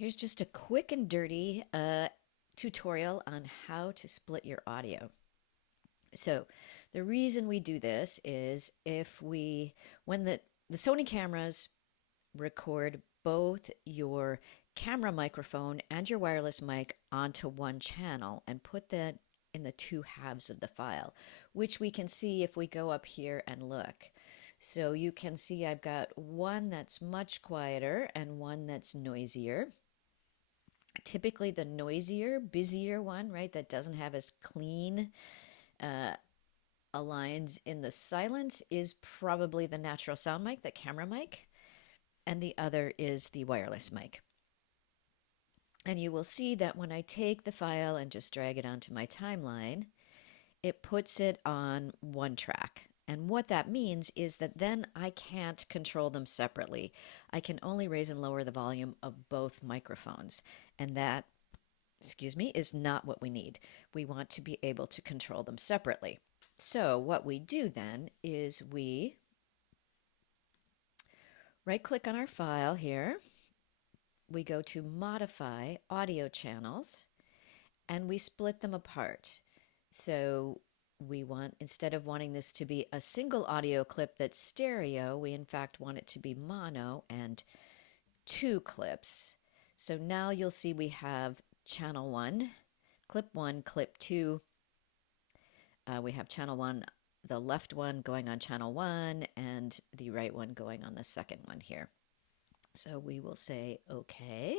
Here's just a quick and dirty tutorial on how to split your audio. So the reason we do this is when the Sony cameras record both your camera microphone and your wireless mic onto one channel and put that in the two halves of the file, which we can see if we go up here and look. So you can see I've got one that's much quieter and one that's noisier. Typically the noisier, busier one, right, that doesn't have as clean uh, aligns in the silence is probably the natural sound mic, the camera mic, and the other is the wireless mic. And you will see that when I take the file and just drag it onto my timeline, it puts it on one track. And what that means is that then I can't control them separately. I can only raise and lower the volume of both microphones. And that, is not what we need. We want to be able to control them separately. So what we do then is we right-click on our file here. We go to Modify Audio Channels, and we split them apart. So we want, instead of wanting this to be a single audio clip that's stereo, we in fact want it to be mono and two clips. So now you'll see we have channel 1, clip 2. We have channel 1, the left one going on channel 1, and the right one going on the second one here. So we will say OK.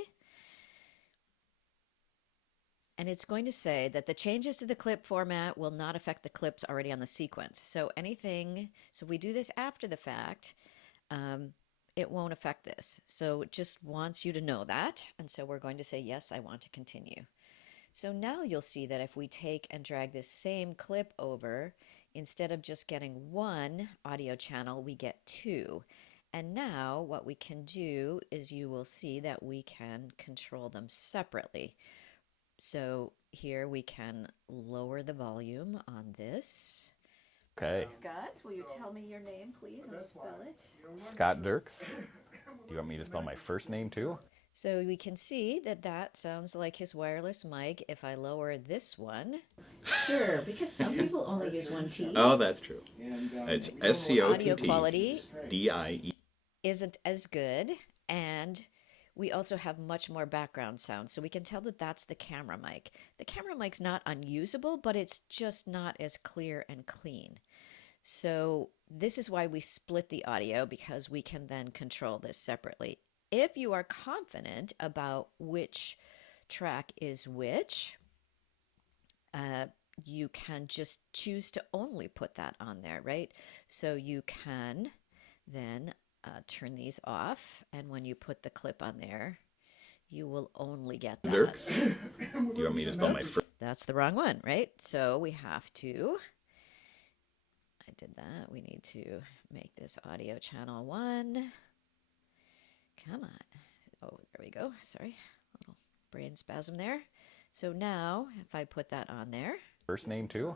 And it's going to say that the changes to the clip format will not affect the clips already on the sequence. So so we do this after the fact, it won't affect this. So it just wants you to know that. And so we're going to say, yes, I want to continue. So now you'll see that if we take and drag this same clip over, instead of just getting one audio channel, we get two. And now what we can do is you will see that we can control them separately. So here we can lower the volume on this. Okay. Scott, will you tell me your name, please, and spell it? Scott Dirks. Do you want me to spell my first name too? So we can see that that sounds like his wireless mic. If I lower this one. Sure, because some people only use one T. Oh, that's true. It's Audio quality SCOTT-DIE. isn't as good, and we also have much more background sound, so we can tell that that's the camera mic. The camera mic's not unusable, but it's just not as clear and clean. So this is why we split the audio, because we can then control this separately. If you are confident about which track is which, you can just choose to only put that on there, right? So you can then turn these off, and when you put the clip on there, you will only get that. Dirks. Do you want me to spell my first? That's the wrong one, right? So we have to, I did that. We need to make this audio channel 1. Come on. Oh, there we go. Sorry, a little brain spasm there. So now, if I put that on there. First name too?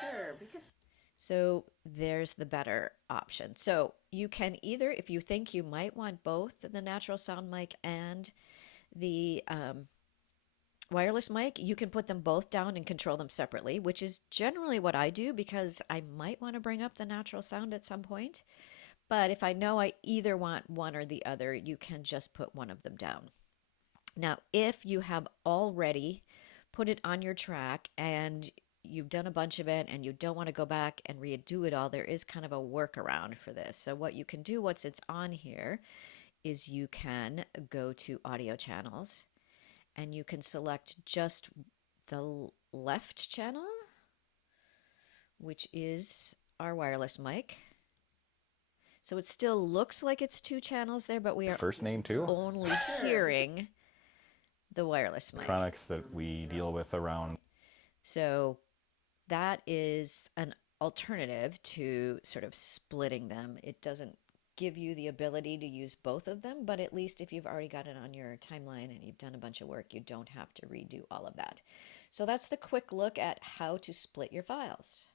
Sure, because. So there's the better option. So you can either, if you think you might want both the natural sound mic and the wireless mic, you can put them both down and control them separately, which is generally what I do because I might want to bring up the natural sound at some point. But if I know I either want one or the other, you can just put one of them down. Now, if you have already put it on your track and you've done a bunch of it and you don't want to go back and redo it all, there is kind of a workaround for this. So what you can do once it's on here is you can go to audio channels and you can select just the left channel, which is our wireless mic. So it still looks like it's two channels there, but we are first name too? Only hearing the wireless mic. Electronics that we deal with around. So that is an alternative to sort of splitting them. It doesn't give you the ability to use both of them, but at least if you've already got it on your timeline and you've done a bunch of work, you don't have to redo all of that. So that's the quick look at how to split your files.